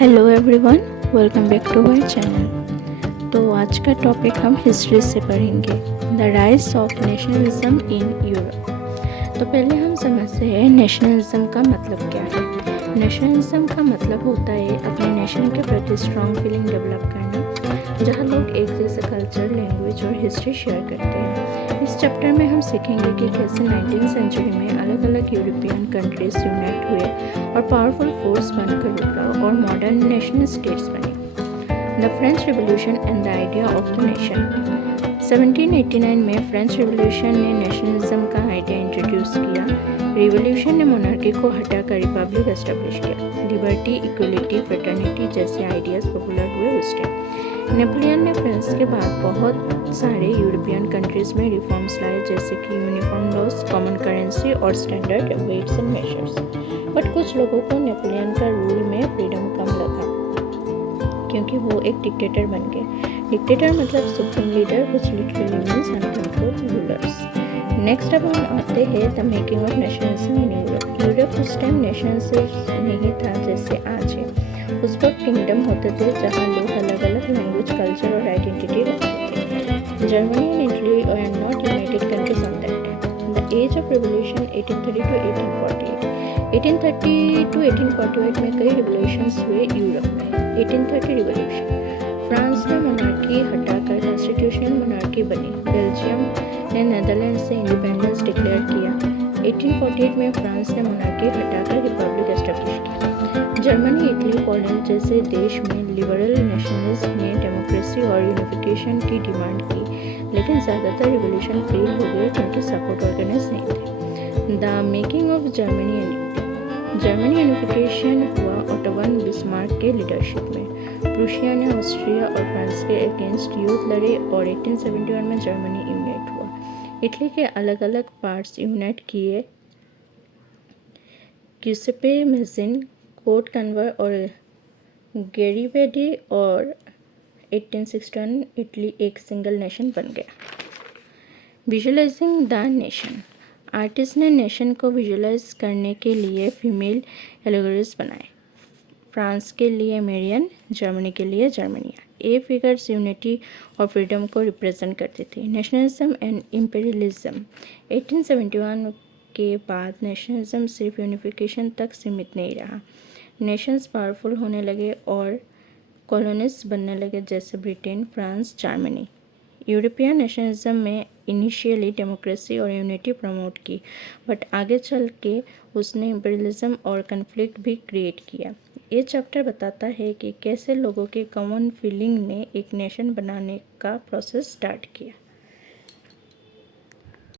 Hello everyone, welcome back to my channel. तो आज का टॉपिक हम हिस्ट्री से पढ़ेंगे, the rise of nationalism in Europe. तो पहले हम समझते हैं नेशनलिज्म का मतलब क्या है। नेशनलिज्म का मतलब होता है अपने नेशन के प्रति स्ट्रॉन्ग फीलिंग डेवलप करना, जहाँ लोग एक जैसे कल्चर, लैंग्वेज और हिस्ट्री शेयर करते हैं। इस चैप्टर में हम सीखेंगे कि कैसे 19वीं सेंचुरी में अलग अलग यूरोपियन कंट्रीज यूनाइट हुए और पावरफुल फोर्स बनकर उभरा और मॉडर्न नेशनल स्टेट्स बने। The French revolution and the idea of the nation. 1789 में फ्रेंच रिवॉल्यूशन ने नेशनलिज्म का आइडिया इंट्रोड्यूस किया। रिवॉल्यूशन ने मोनार्की को हटाकर रिपब्लिक एस्टेब्लिश किया। लिबर्टी, इक्वलिटी, फ्रेटर्निटी जैसे आइडियाज पॉपुलर हुए उस टाइम। नेपोलियन ने फ्रांस के बाद बहुत सारे यूरोपियन कंट्रीज में रिफॉर्म्स लाए, जैसे कि यूनिफॉर्म लॉज, कॉमन करेंसी और standard weights and measures. But कुछ लोगों को नेपोलियन का रूल में फ्रीडम कम लगा, क्योंकि वो एक डिक्टेटर बन गए। डिक्टेटर मतलब supreme leader, which literally means uncontrolled rulers। Next अब हम आते हैं the making of nationalism in Europe. Europe उस टाइम नेशनलिज्म नहीं था जैसे आज है। उस वक्त किंगडम होते थे जहाँ लोग अलग अलग लैंग्वेज, कल्चर और आइडेंटिटी रखते थे। Germany and Italy are not united countries on that time. The age of revolution 1830 to 1848। 1830 to 1848 में कई रिवॉल्यूशंस हुए यूरोप में। 1830 रिवॉल्यूशन, फ्रांस में मोनार्की हटाकर कॉन्स्टिट्यूशनल मोनार्की बनी। बेल्जियम ने नीदरलैंड से इंडिपेंडेंस डिक्लेयर किया। 1848 में फ्रांस ने मोनार्की हटाकर रिपब्लिक एस्टेब्लिश किया। जर्मनी, इटली, पोलैंड जैसे देश में लिबरल नेशनलिस्ट ने डेमोक्रेसी और यूनिफिकेशन की डिमांड की, लेकिन ज़्यादातर रिवॉल्यूशन फेल हो गए क्योंकि सपोर्ट ऑर्गेनाइज नहीं थे। The making of Germany unification हुआ ओटो बिस्मार्क के लीडरशिप में। प्रूशिया ने ऑस्ट्रिया और फ्रांस के अगेंस्ट युद्ध लड़े और 1871 में जर्मनी यूनाइट हुआ। इटली के अलग अलग पार्ट्स यूनाइट किए। ग्यूसेप्पे मैज़िन, कोर्ट कन्वर और गैरिबेल्डी, और 1861 इटली एक सिंगल नेशन बन गया। विजुअलाइजिंग द नेशन, आर्टिस्ट ने नेशन को विजुअलाइज करने के लिए फीमेल एलोगरीज बनाए। फ्रांस के लिए मेरियन, जर्मनी के लिए जर्मनिया। ए फिगर्स यूनिटी और फ्रीडम को रिप्रेजेंट करती थी। नेशनलिज्म एंड इम्पेरियलिज्म, 1871 के बाद नेशनलिज्म सिर्फ यूनिफिकेशन तक सीमित नहीं रहा। नेशंस पावरफुल होने लगे और कॉलोनीज बनने लगे, जैसे Britain, France, Germany. European nationalism में इनिशियली डेमोक्रेसी और यूनिटी प्रमोट की, बट आगे चल के उसने इम्पेरियलिज्म और कन्फ्लिक्ट भी क्रिएट किया। ये चैप्टर बताता है कि कैसे लोगों के कॉमन फीलिंग ने एक नेशन बनाने का प्रोसेस स्टार्ट किया।